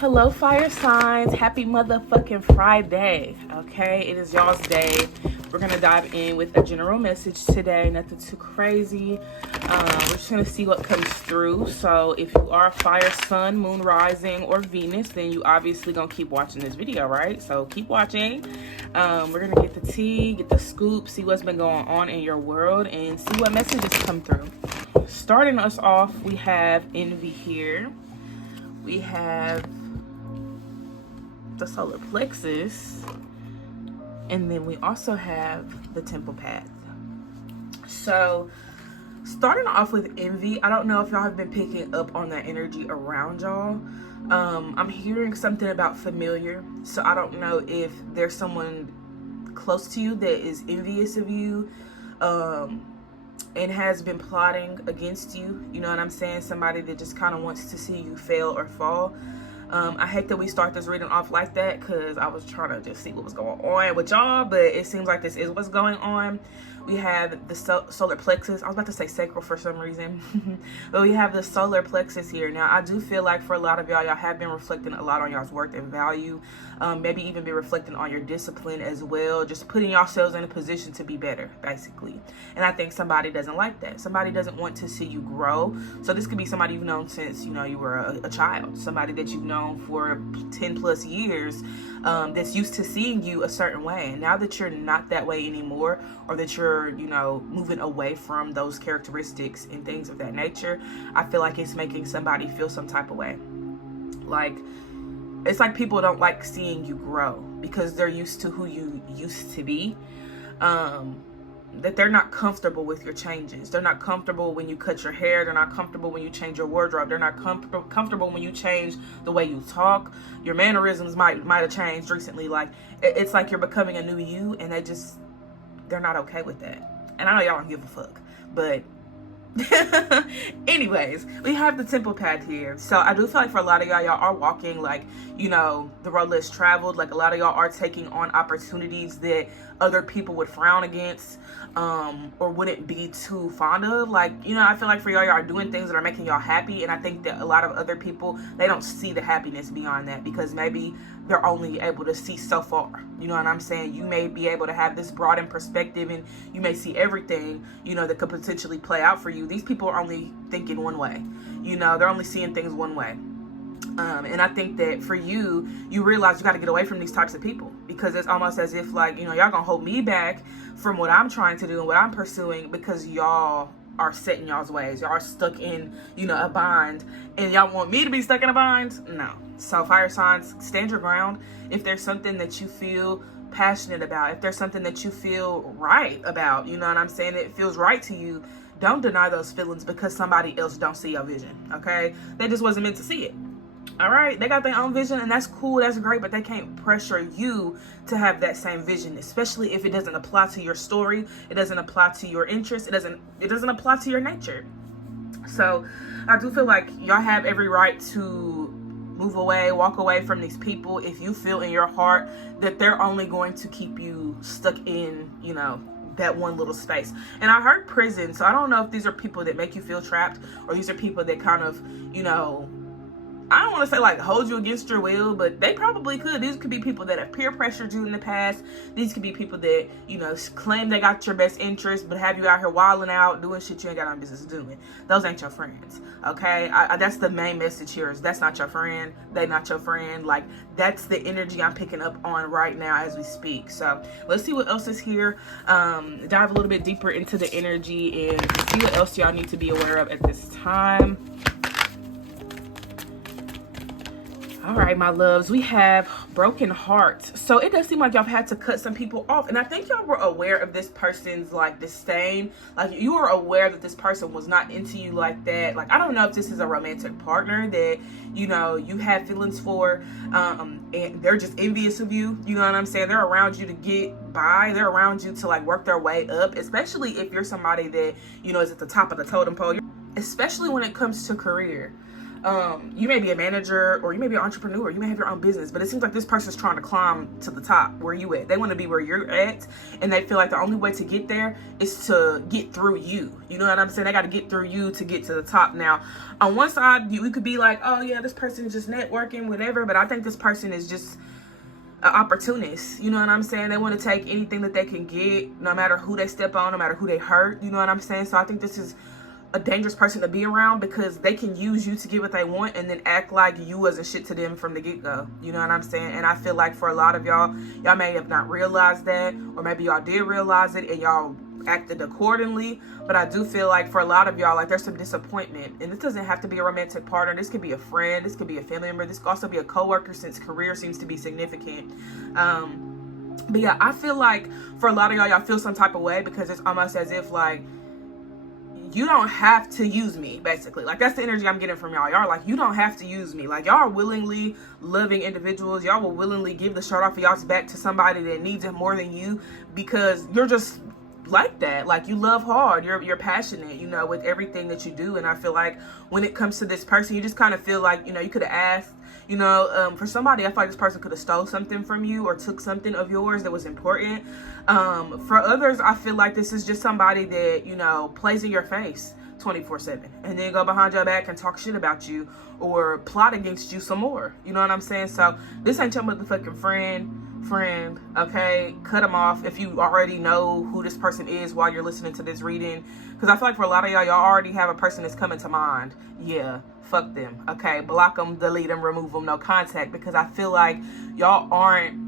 Hello, fire signs. Happy motherfucking Friday. Okay, it is y'all's day. We're gonna dive in with a general message today. Nothing too crazy. We're just gonna see what comes through. So, if you are a fire, sun, moon, rising, or Venus, then you obviously gonna keep watching this video, right? So keep watching. We're gonna get the tea, get the scoop, see what's been going on in your world, and see what messages come through. Starting us off, we have envy here. We have the solar plexus, and then we also have the temple path. So starting off with envy, I don't know if y'all have been picking up on that energy around y'all. I'm hearing something about familiar, so I don't know if there's someone close to you that is envious of you and has been plotting against you. You know what I'm saying? Somebody that just kind of wants to see you fail or fall. I hate that we start this reading off like that because I was trying to just see what was going on with y'all, but it seems like this is what's going on. We have the solar plexus. I was about to say sacral for some reason, but we have the solar plexus here. Now, I do feel like for a lot of y'all have been reflecting a lot on y'all's worth and value. Maybe even be reflecting on your discipline as well. Just putting yourselves in a position to be better, basically. And I think somebody doesn't like that. Somebody doesn't want to see you grow. So this could be somebody you've known since, you were a child. Somebody that you've known for 10 plus years that's used to seeing you a certain way. And now that you're not that way anymore, or that you're, moving away from those characteristics and things of that nature, I feel like it's making somebody feel some type of way. Like, it's like people don't like seeing you grow because they're used to who you used to be. That they're not comfortable with your changes. They're not comfortable when you cut your hair. They're not comfortable when you change your wardrobe. They're not comfortable when you change the way you talk. Your mannerisms might have changed recently. Like, it's like you're becoming a new you, and they're not okay with that. And I know y'all don't give a fuck, but anyways, we have the temple path here. So I do feel like for a lot of y'all are walking like, the road less traveled. Like, a lot of y'all are taking on opportunities that other people would frown against, or wouldn't be too fond of. Like, I feel like for y'all are doing things that are making y'all happy, and I think that a lot of other people, they don't see the happiness beyond that because maybe they're only able to see so far. You know what I'm saying? You may be able to have this broadened perspective, and you may see everything, that could potentially play out for you. These people are only thinking one way. They're only seeing things one way. And I think that for you realize you got to get away from these types of people, because it's almost as if like, y'all gonna hold me back from what I'm trying to do and what I'm pursuing because y'all are set in y'all's ways. Y'all are stuck in, a bind, and y'all want me to be stuck in a bind? No. So fire signs, stand your ground. If there's something that you feel passionate about, if there's something that you feel right about, you know what I'm saying, it feels right to you, don't deny those feelings because somebody else don't see your vision, okay? They just wasn't meant to see it. All right, they got their own vision, and that's cool, that's great, but they can't pressure you to have that same vision, especially if it doesn't apply to your story, it doesn't apply to your interests, it doesn't apply to your nature. So I do feel like y'all have every right to move away, walk away from these people if you feel in your heart that they're only going to keep you stuck in, that one little space. And I heard prison, so I don't know if these are people that make you feel trapped, or these are people that kind of, I don't want to say like hold you against your will, but they probably could. These could be people that have peer pressured you in the past. These could be people that, claim they got your best interest, but have you out here wilding out, doing shit you ain't got no business doing. Those ain't your friends, okay? That's the main message here, is that's not your friend. They not your friend. Like, that's the energy I'm picking up on right now as we speak. So let's see what else is here. Dive a little bit deeper into the energy and see what else y'all need to be aware of at this time. All right, my loves, we have broken hearts. So it does seem like y'all had to cut some people off. And I think y'all were aware of this person's like disdain. Like, you were aware that this person was not into you like that. Like, I don't know if this is a romantic partner that, you have feelings for, and they're just envious of you. You know what I'm saying? They're around you to get by. They're around you to like work their way up, especially if you're somebody that, is at the top of the totem pole, especially when it comes to career. You may be a manager, or you may be an entrepreneur, you may have your own business, but it seems like this person's trying to climb to the top where you at. They want to be where you're at, and they feel like the only way to get there is to get through you. You know what I'm saying? They got to get through you to get to the top. Now, on one side, you could be like, oh yeah, this person is just networking, whatever, but I think this person is just an opportunist. You know what I'm saying? They want to take anything that they can get, no matter who they step on, no matter who they hurt. You know what I'm saying? So I think this is a dangerous person to be around, because they can use you to get what they want and then act like you wasn't shit to them from the get-go. You know what I'm saying? And I feel like for a lot of y'all may have not realized that, or maybe y'all did realize it and y'all acted accordingly. But I do feel like for a lot of y'all, like, there's some disappointment, and this doesn't have to be a romantic partner. This could be a friend, this could be a family member, this could also be a coworker, since career seems to be significant. But yeah, I feel like for a lot of y'all feel some type of way, because it's almost as if like, you don't have to use me, basically. Like, that's the energy I'm getting from y'all. Y'all are like, you don't have to use me. Like, y'all are willingly loving individuals. Y'all will willingly give the shirt off of y'all's back to somebody that needs it more than you, because you're just like that. Like, you love hard. You're passionate, you know, with everything that you do. And I feel like when it comes to this person, you just kind of feel like, you know, you could have asked. You know, for somebody, I feel like this person could have stole something from you or took something of yours that was important. For others, I feel like this is just somebody that, you know, plays in your face 24/7, and then go behind your back and talk shit about you or plot against you some more. You know what I'm saying? So this ain't your motherfucking friend, okay? Cut them off if you already know who this person is while you're listening to this reading, because I feel like for a lot of y'all already have a person that's coming to mind. Yeah, fuck them, okay? Block them, delete them, remove them, no contact, because I feel like y'all aren't,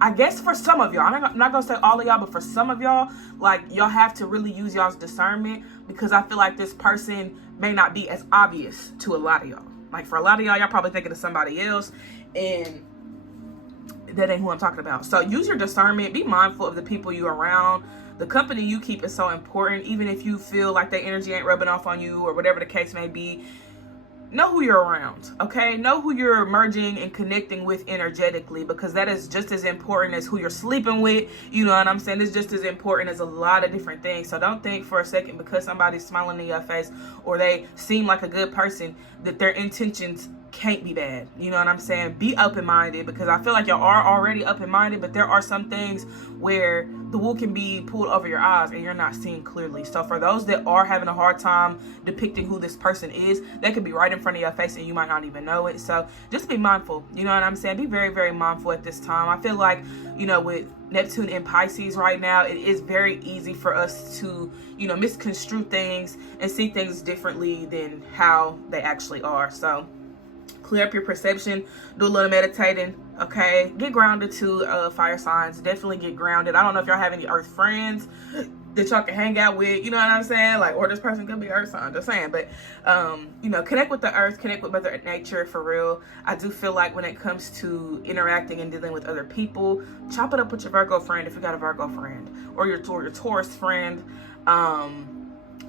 I guess for some of y'all, I'm not gonna say all of y'all, but for some of y'all, like, y'all have to really use y'all's discernment, because I feel like this person may not be as obvious to a lot of y'all. Like, for a lot of y'all probably thinking of somebody else, and that ain't who I'm talking about. So use your discernment. Be mindful of the people you around. The company you keep is so important. Even if you feel like their energy ain't rubbing off on you, or whatever the case may be, know who you're around, okay? Know who you're merging and connecting with energetically, because that is just as important as who you're sleeping with. You know what I'm saying? It's just as important as a lot of different things. So don't think for a second because somebody's smiling in your face or they seem like a good person that their intentions can't be bad. You know what I'm saying? Be open-minded, because I feel like y'all are already open-minded, but there are some things where the wool can be pulled over your eyes and you're not seeing clearly. So for those that are having a hard time depicting who this person is, they could be right in front of your face and you might not even know it. So just be mindful. You know what I'm saying? Be very, very mindful at this time. I feel like, you know, with Neptune in Pisces right now, it is very easy for us to, you know, misconstrue things and see things differently than how they actually are. So clear up your perception, do a little meditating, okay? Get grounded to fire signs. Definitely get grounded. I don't know if y'all have any earth friends that y'all can hang out with, you know what I'm saying? Like, or this person could be earth sign, just saying. But, you know, connect with the earth, connect with Mother Nature for real. I do feel like when it comes to interacting and dealing with other people, chop it up with your Virgo friend if you got a Virgo friend, or your Taurus friend.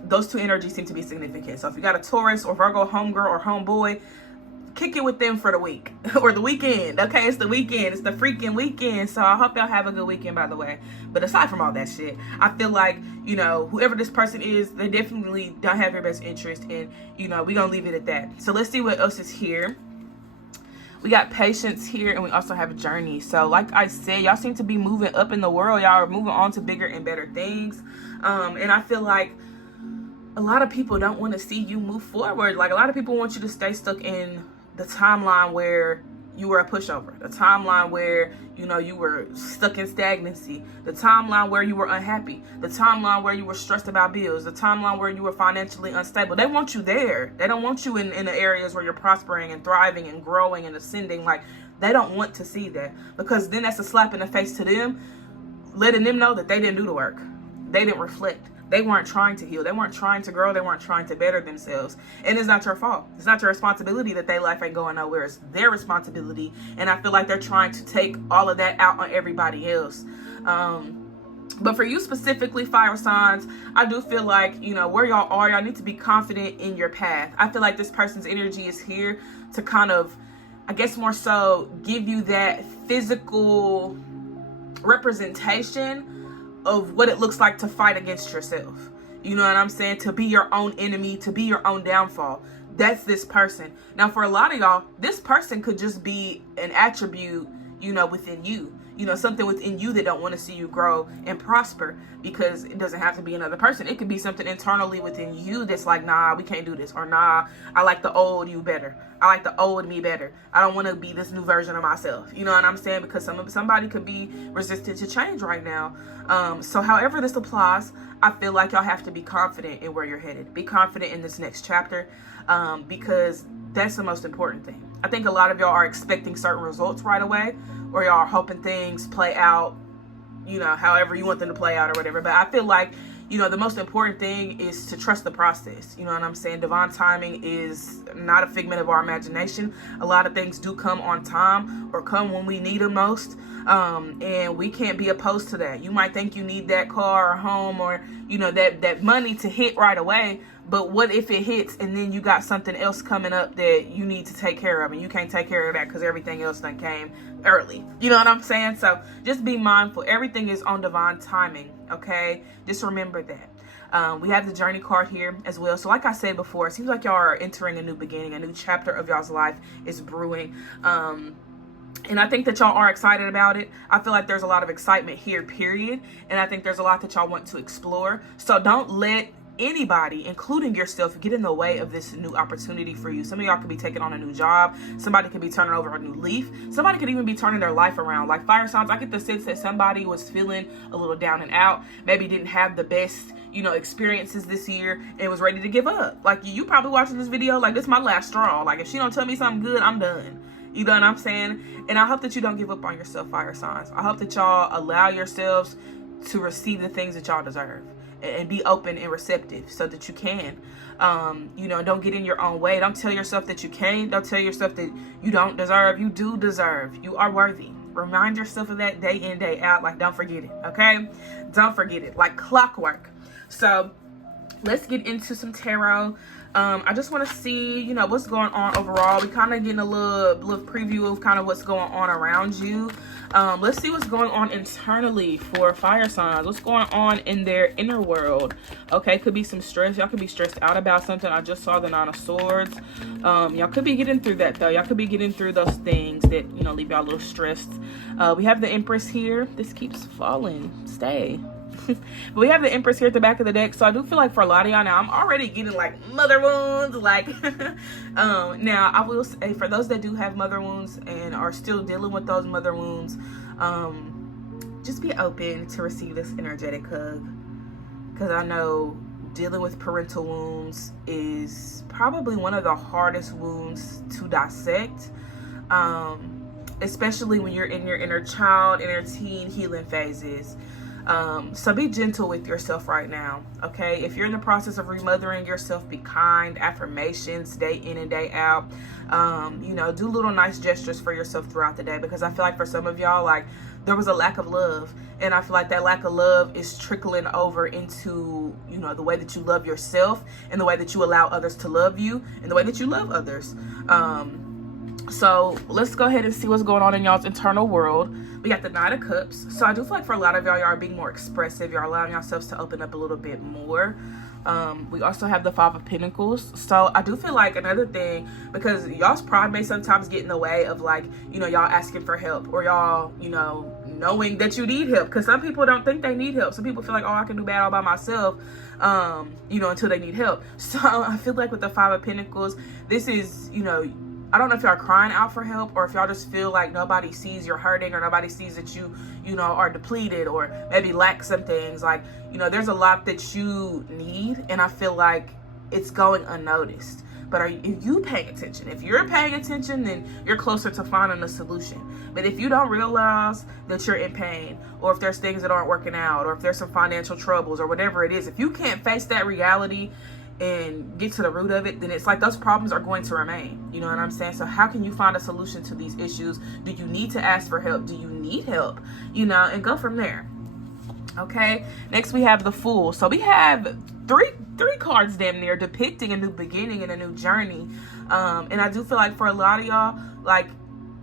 Those two energies seem to be significant. So if you got a Taurus or Virgo homegirl or homeboy, kick it with them for the week or the weekend. Okay, it's the weekend. It's the freaking weekend. So I hope y'all have a good weekend, by the way. But aside from all that shit, I feel like, you know, whoever this person is, they definitely don't have your best interest. And, you know, we're going to leave it at that. So let's see what else is here. We got patience here, and we also have a journey. So like I said, y'all seem to be moving up in the world. Y'all are moving on to bigger and better things. And I feel like a lot of people don't want to see you move forward. Like, a lot of people want you to stay stuck in the timeline where you were a pushover, the timeline where, you know, you were stuck in stagnancy, the timeline where you were unhappy, the timeline where you were stressed about bills, the timeline where you were financially unstable. They want you there. They don't want you in the areas where you're prospering and thriving and growing and ascending. Like, they don't want to see that, because then that's a slap in the face to them, letting them know that they didn't do the work. They didn't reflect. They weren't trying to heal. They weren't trying to grow. They weren't trying to better themselves. And it's not your fault. It's not your responsibility that their life ain't going nowhere. It's their responsibility. And I feel like they're trying to take all of that out on everybody else. But for you specifically, fire signs, I do feel like, you know, where y'all are, y'all need to be confident in your path. I feel like this person's energy is here to kind of, I guess more so, give you that physical representation of what it looks like to fight against yourself. You know what I'm saying? To be your own enemy, to be your own downfall. that's this person. Now, for a lot of y'all, this person could just be an attribute, within you. Something within you that don't want to see you grow and prosper, because it doesn't have to be another person. It could be something internally within you that's like, nah, we can't do this. Or nah, I like the old you better. I like the old me better. I don't want to be this new version of myself. You know what I'm saying? Because somebody could be resistant to change right now. So however this applies, I feel like y'all have to be confident in where you're headed. Be confident in this next chapter, because that's the most important thing. I think a lot of y'all are expecting certain results right away, or y'all are hoping things play out, however you want them to play out or whatever. But I feel like, the most important thing is to trust the process. You know what I'm saying? Divine timing is not a figment of our imagination. A lot of things do come on time, or come when we need them most. And we can't be opposed to that. You might think you need that car or home, or, that money to hit right away. But what if it hits and then you got something else coming up that you need to take care of, and you can't take care of that because everything else done came early? You know what I'm saying? So just be mindful. Everything is on divine timing, okay? Just remember that. We have the journey card here as well. So like I said before, it seems like y'all are entering a new beginning. A new chapter of y'all's life is brewing. And I think that y'all are excited about it. I feel like there's a lot of excitement here, period. And I think there's a lot that y'all want to explore. So don't let anybody, including yourself, get in the way of this new opportunity for you. Some of y'all could be taking on a new job. Somebody could be turning over a new leaf. Somebody could even be turning their life around. Like fire signs, I get the sense that somebody was feeling a little down and out, maybe didn't have the best experiences this year, and was ready to give up. Like you probably watching this video like, this is my last straw. Like if she don't tell me something good, I'm done. You know what I'm saying? And I hope that you don't give up on yourself, fire signs. I hope that y'all allow yourselves to receive the things that y'all deserve, and be open and receptive so that you can. Don't get in your own way. Don't tell yourself that you can't. Don't tell yourself that you don't deserve. You do deserve. You are worthy. Remind yourself of that day in, day out. Like, don't forget it, okay? Don't forget it. Like clockwork. So let's get into some tarot. I just want to see, what's going on overall. We kind of getting a little preview of kind of what's going on around you. Let's see what's going on internally for fire signs. What's going on in their inner world? Okay, could be some stress. Y'all could be stressed out about something. I just saw the Nine of Swords. Y'all could be getting through that though. Y'all could be getting through those things that, leave y'all a little stressed. We have the Empress here. This keeps falling. Stay. But we have the Empress here at the back of the deck. So I do feel like for a lot of y'all now, I'm already getting like mother wounds. Like, now I will say, for those that do have mother wounds and are still dealing with those mother wounds, just be open to receive this energetic hug. Because I know dealing with parental wounds is probably one of the hardest wounds to dissect. Especially when you're in your inner child, inner teen healing phases. So be gentle with yourself right now, okay? If you're in the process of remothering yourself, be kind. Affirmations day in and day out. Do little nice gestures for yourself throughout the day, because I feel like for some of y'all, like, there was a lack of love, and I feel like that lack of love is trickling over into, the way that you love yourself, and the way that you allow others to love you, and the way that you love others. So let's go ahead and see what's going on in y'all's internal world. We got the Knight of Cups. So I do feel like for a lot of y'all are being more expressive. You're allowing yourselves to open up a little bit more. We also have the Five of Pentacles. So I do feel like another thing, because y'all's pride may sometimes get in the way of, like, y'all asking for help, or y'all, knowing that you need help. Because some people don't think they need help. Some people feel like, oh, I can do bad all by myself, until they need help. So I feel like with the Five of Pentacles, this is, I don't know if y'all are crying out for help, or if y'all just feel like nobody sees you're hurting, or nobody sees that you are depleted, or maybe lack some things. Like, there's a lot that you need, and I feel like it's going unnoticed. But are you paying attention? If you're paying attention, then you're closer to finding a solution. But if you don't realize that you're in pain, or if there's things that aren't working out, or if there's some financial troubles, or whatever it is, if you can't face that reality and get to the root of it, then it's like those problems are going to remain. You know what I'm saying? So how can you find a solution to these issues? Do you need to ask for help? Do you need help? And go from there. Okay, next we have the Fool. So we have three cards damn near depicting a new beginning and a new journey. And I do feel like for a lot of y'all, like,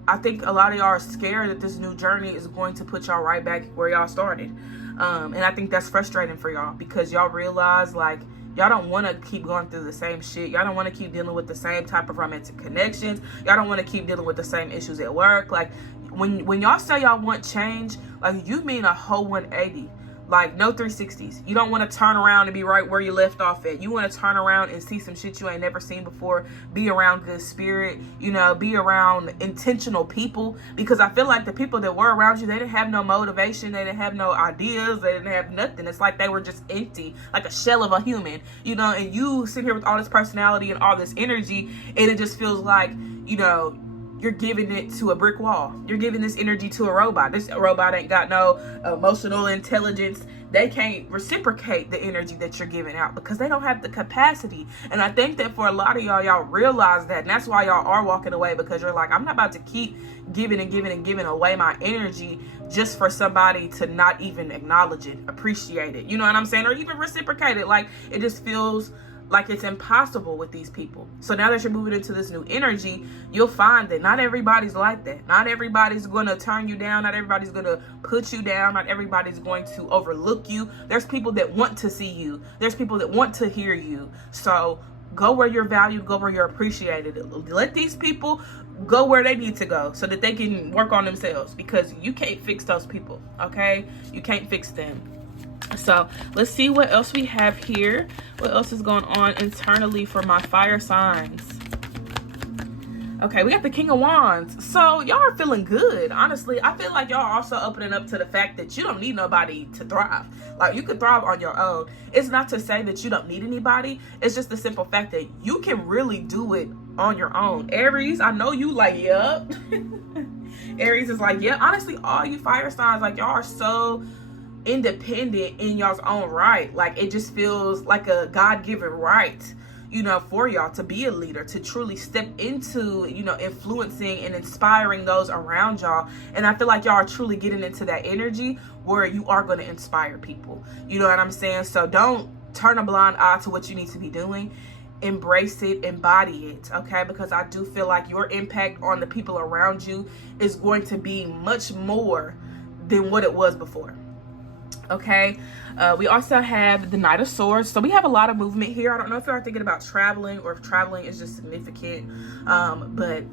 I think a lot of y'all are scared that this new journey is going to put y'all right back where y'all started. And I think that's frustrating for y'all, because y'all realize, like, Y'all don't want to keep going through the same shit. Y'all don't want to keep dealing with the same type of romantic connections. Y'all don't want to keep dealing with the same issues at work. Like, when y'all say y'all want change, like, you mean a whole 180. Like, no 360s. You don't want to turn around and be right where you left off at. You want to turn around and see some shit you ain't never seen before. Be around good spirit. You know, be around intentional people. Because I feel like the people that were around you, they didn't have no motivation. They didn't have no ideas. They didn't have nothing. It's like they were just empty. Like a shell of a human. You know, and you sit here with all this personality and all this energy. And it just feels like, you know, you're giving it to a brick wall. You're giving this energy to a robot. This robot ain't got no emotional intelligence. They can't reciprocate the energy that you're giving out because they don't have the capacity. And I think that for a lot of y'all realize that. And that's why y'all are walking away, because you're like, I'm not about to keep giving and giving and giving away my energy just for somebody to not even acknowledge it, appreciate it. You know what I'm saying? Or even reciprocate it. Like, it just feels like it's impossible with these people. So now that you're moving into this new energy, you'll find that not everybody's like that. Not everybody's going to turn you down. Not everybody's going to put you down. Not everybody's going to overlook you. There's people that want to see you. There's people that want to hear you. So go where you're valued. Go where you're appreciated. Let these people go where they need to go so that they can work on themselves, because you can't fix those people, okay? You can't fix them. So let's see what else we have here. What else is going on internally for my fire signs? Okay, we got the King of Wands. So y'all are feeling good. Honestly, I feel like y'all are also opening up to the fact that you don't need nobody to thrive. Like, you can thrive on your own. It's not to say that you don't need anybody. It's just the simple fact that you can really do it on your own. Aries, I know you like, yup. Aries is like, yeah. Honestly, all you fire signs, like, y'all are so independent in y'all's own right. Like, it just feels like a God-given right, you know, for y'all to be a leader, to truly step into, you know, influencing and inspiring those around y'all. And I feel like y'all are truly getting into that energy where you are going to inspire people. You know what I'm saying? So don't turn a blind eye to what you need to be doing. Embrace it, embody it, okay? Because I do feel like your impact on the people around you is going to be much more than what it was before. Okay, we also have the Knight of Swords. So we have a lot of movement here. I don't know if you're thinking about traveling or if traveling is just significant, but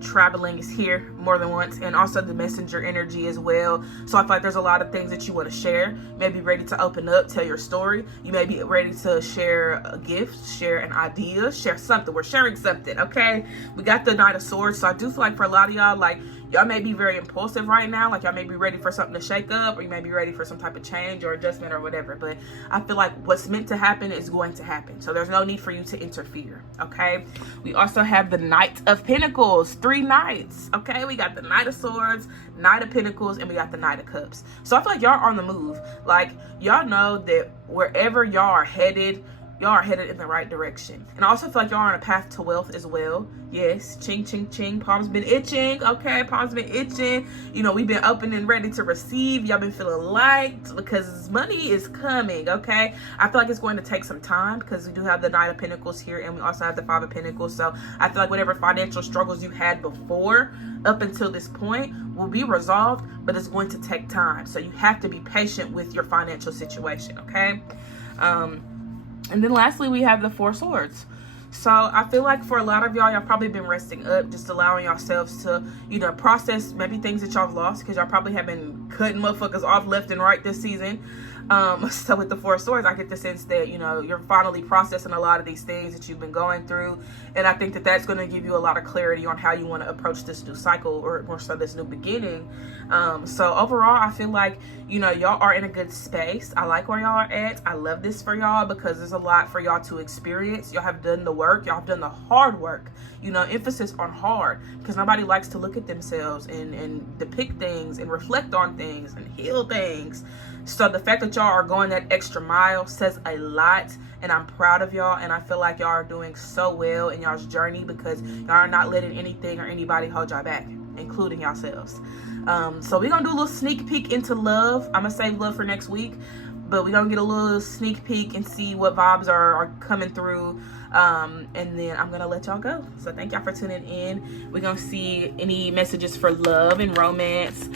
traveling is here more than once. And also the Messenger energy as well. So I feel like there's a lot of things that you want to share. You may be ready to open up, tell your story. You may be ready to share a gift, share an idea, share something. We're sharing something, okay? We got the Knight of Swords. So I do feel like for a lot of y'all, like, y'all may be very impulsive right now. Like, y'all may be ready for something to shake up, or you may be ready for some type of change or adjustment or whatever. But I feel like what's meant to happen is going to happen. So there's no need for you to interfere, okay? We also have the Knight of Pentacles. 3 knights, okay? We got the Knight of Swords, Knight of Pentacles, and we got the Knight of Cups. So I feel like y'all are on the move. Like, y'all know that wherever y'all are headed in the right direction. And I also feel like y'all are on a path to wealth as well. Yes, ching, ching, ching. Palms been itching, okay? Palms been itching. You know, we've been open and ready to receive. Y'all been feeling liked because money is coming, okay? I feel like it's going to take some time because we do have the Knight of Pentacles here, and we also have the 5 of Pentacles. So I feel like whatever financial struggles you had before up until this point will be resolved, but it's going to take time. So you have to be patient with your financial situation, okay? And then lastly, we have the 4 swords. So I feel like for a lot of y'all probably been resting up, just allowing yourselves to, you know, process maybe things that y'all lost, because y'all probably have been cutting motherfuckers off left and right this season. So with the 4 swords, I get the sense that, you know, you're finally processing a lot of these things that you've been going through. And I think that that's going to give you a lot of clarity on how you want to approach this new cycle, or more so this new beginning. So overall, I feel like, you know, y'all are in a good space. I like where y'all are at. I love this for y'all because there's a lot for y'all to experience. Y'all have done the work. Y'all have done the hard work. You know, emphasis on hard, because nobody likes to look at themselves and depict things and reflect on things and heal things. So the fact that y'all are going that extra mile says a lot, and I'm proud of y'all, and I feel like y'all are doing so well in y'all's journey because y'all are not letting anything or anybody hold y'all back, including yourselves. So we're gonna do a little sneak peek into love. I'm gonna save love for next week, but we're gonna get a little sneak peek and see what vibes are coming through, and then I'm gonna let y'all go. So thank y'all for tuning in. We're gonna see any messages for love and romance,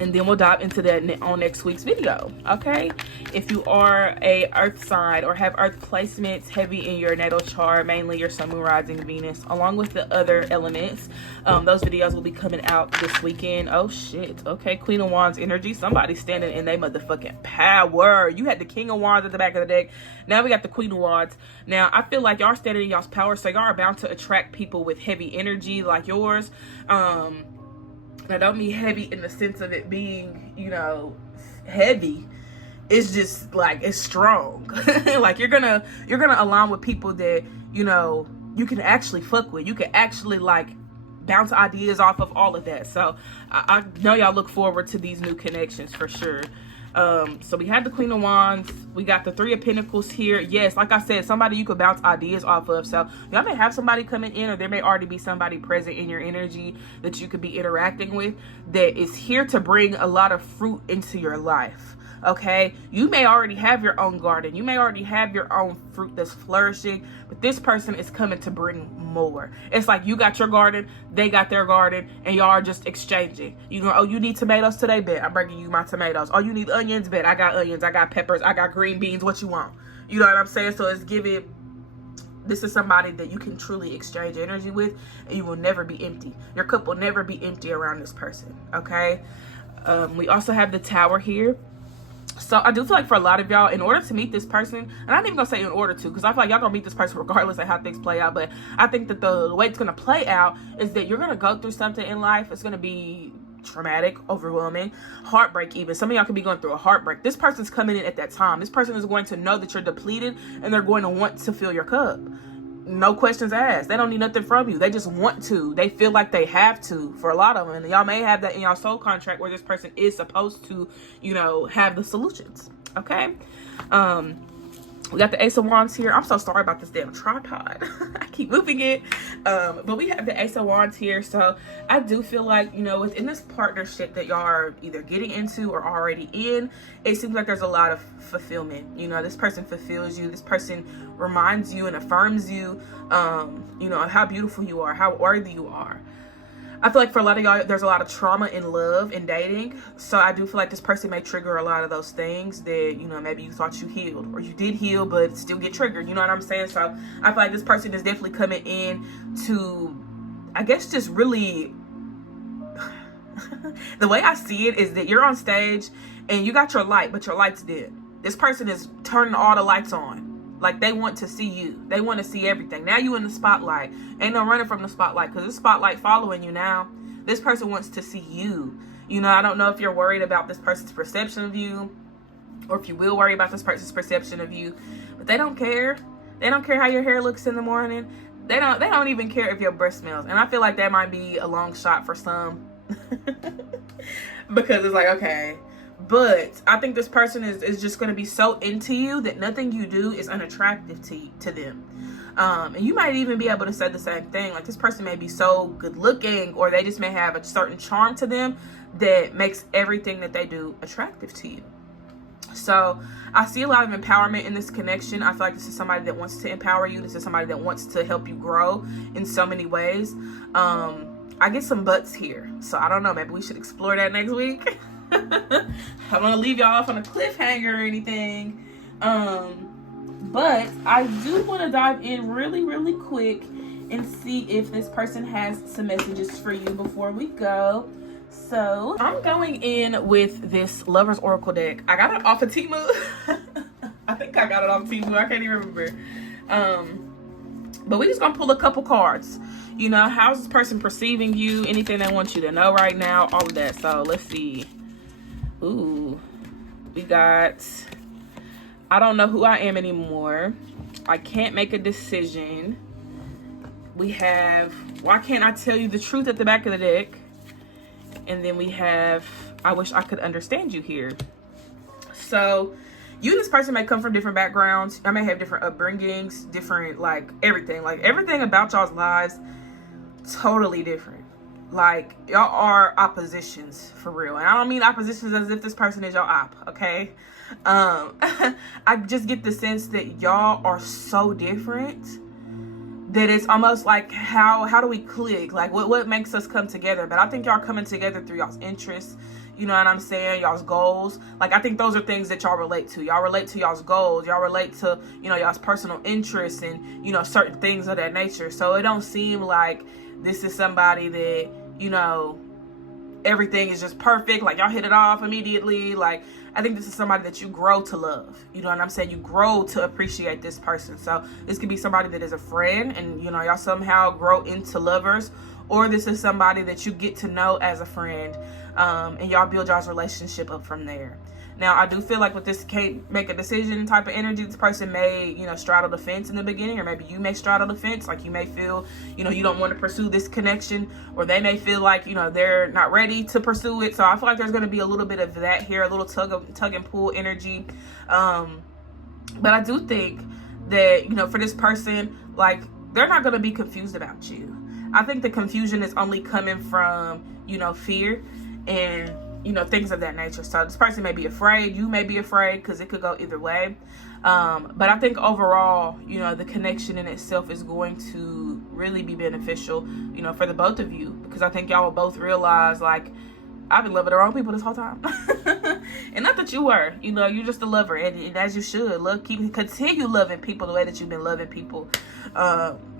and then we'll dive into that on next week's video. Okay, if you are a earth sign or have earth placements heavy in your natal chart, mainly your sun, moon, rising, Venus, along with the other elements, those videos will be coming out this weekend. Oh shit. Okay, Queen of Wands energy. Somebody standing in their motherfucking power. You had the King of Wands at the back of the deck. Now we got the Queen of Wands. Now I feel like y'all standing in y'all's power, so y'all are bound to attract people with heavy energy like yours. I don't mean heavy in the sense of it being, you know, heavy. It's just like, it's strong. Like you're gonna align with people that, you know, you can actually fuck with. You can actually like bounce ideas off of, all of that. So I know y'all look forward to these new connections for sure. So we have the Queen of Wands. We got the Three of Pentacles here. Yes, like I said, somebody you could bounce ideas off of. So y'all may have somebody coming in, or there may already be somebody present in your energy that you could be interacting with that is here to bring a lot of fruit into your life. Okay, you may already have your own garden, you may already have your own fruit that's flourishing, but this person is coming to bring more. It's like you got your garden, they got their garden, and y'all are just exchanging. You know, oh, you need tomatoes today, bet I'm bringing you my tomatoes. Oh, you need onions, bet I got onions, I got peppers, I got green beans, what you want. You know what I'm saying? So it's giving, this is somebody that you can truly exchange energy with, and you will never be empty. Your cup will never be empty around this person. Okay, we also have the Tower here. So I do feel like for a lot of y'all, in order to meet this person, and I'm not even gonna say in order to, because I feel like y'all gonna meet this person regardless of how things play out, but I think that the way it's gonna play out is that you're gonna go through something in life. It's gonna be traumatic, overwhelming, heartbreak even. Some of y'all could be going through a heartbreak. This person's coming in at that time. This person is going to know that you're depleted, and they're going to want to fill your cup. No questions asked. They don't need nothing from you. They just want to. They feel like they have to for a lot of them. And y'all may have that in y'all soul contract where this person is supposed to, you know, have the solutions. Okay. We got the Ace of Wands here. I'm so sorry about this damn tripod. I keep moving it. But we have the Ace of Wands here. So I do feel like, you know, within this partnership that y'all are either getting into or already in, it seems like there's a lot of fulfillment. You know, this person fulfills you. This person reminds you and affirms you, you know, how beautiful you are, how worthy you are. I feel like for a lot of y'all, there's a lot of trauma in love and dating. So I do feel like this person may trigger a lot of those things that, you know, maybe you thought you healed, or you did heal, but still get triggered. You know what I'm saying? So I feel like this person is definitely coming in to, I guess, just really, the way I see it is that you're on stage and you got your light, but your light's dead. This person is turning all the lights on. Like, they want to see you. They want to see everything. Now you in the spotlight. Ain't no running from the spotlight, because this spotlight following you now. This person wants to see you. You know, I don't know if you're worried about this person's perception of you, or if you will worry about this person's perception of you, but they don't care. They don't care how your hair looks in the morning. They don't even care if your breath smells. And I feel like that might be a long shot for some. Because it's like, okay. But I think this person is just going to be so into you that nothing you do is unattractive to them. And you might even be able to say the same thing. Like, this person may be so good looking, or they just may have a certain charm to them that makes everything that they do attractive to you. So I see a lot of empowerment in this connection. I feel like this is somebody that wants to empower you. This is somebody that wants to help you grow in so many ways. I get some butts here. So I don't know. Maybe we should explore that next week. I don't want to leave y'all off on a cliffhanger or anything. But I do want to dive in really quick and see if this person has some messages for you before we go. So I'm going in with this Lover's Oracle deck. I got it off of Temu. I think I got it off of Temu. I can't even remember. But we just gonna pull a couple cards. You know, how's this person perceiving you? Anything they want you to know right now? All of that. So let's see. Ooh, we got, I don't know who I am anymore. I can't make a decision. We have, why can't I tell you the truth at the back of the deck? And then we have, I wish I could understand you here. So you and this person may come from different backgrounds. I may have different upbringings, different, like, everything about y'all's lives, totally different. Like, y'all are oppositions for real. And I don't mean oppositions as if this person is your op, okay? I just get the sense that y'all are so different that it's almost like how do we click? Like what makes us come together? But I think y'all coming together through y'all's interests. You know what I'm saying? Y'all's goals. Like, I think those are things that y'all relate to. Y'all relate to y'all's goals. Y'all relate to, you know, y'all's personal interests and, you know, certain things of that nature. So it don't seem like this is somebody that, you know, everything is just perfect. Like, y'all hit it off immediately. Like, I think this is somebody that you grow to love. You know what I'm saying? You grow to appreciate this person. So this could be somebody that is a friend and, you know, y'all somehow grow into lovers. Or this is somebody that you get to know as a friend, and y'all build y'all's relationship up from there. Now, I do feel like with this can't make a decision type of energy, this person may, you know, straddle the fence in the beginning, or maybe you may straddle the fence. Like, you may feel, you know, you don't want to pursue this connection, or they may feel like, you know, they're not ready to pursue it. So I feel like there's going to be a little bit of that here, a little tug and pull energy. But I do think that, you know, for this person, like, they're not going to be confused about you. I think the confusion is only coming from, you know, fear and, you know, things of that nature. So this person may be afraid. You may be afraid, because it could go either way. But I think overall, you know, the connection in itself is going to really be beneficial, you know, for the both of you. Because I think y'all will both realize, like, I've been loving the wrong people this whole time. And not that you were, you know, you're just a lover, and as you should continue loving people the way that you've been loving people,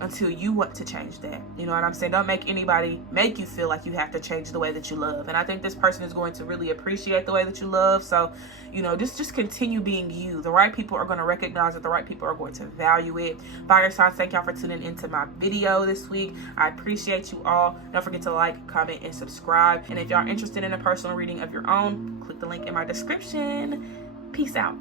until you want to change that. You know what I'm saying? Don't make anybody make you feel like you have to change the way that you love. And I think this person is going to really appreciate the way that you love. So, you know, just continue being you. The right people are going to recognize it. The right people are going to value it. Fire signs, thank y'all for tuning into my video this week. I appreciate you all. Don't forget to like, comment, and subscribe. And if y'all are interested in a personal reading of your own, click the link in my description. Peace out.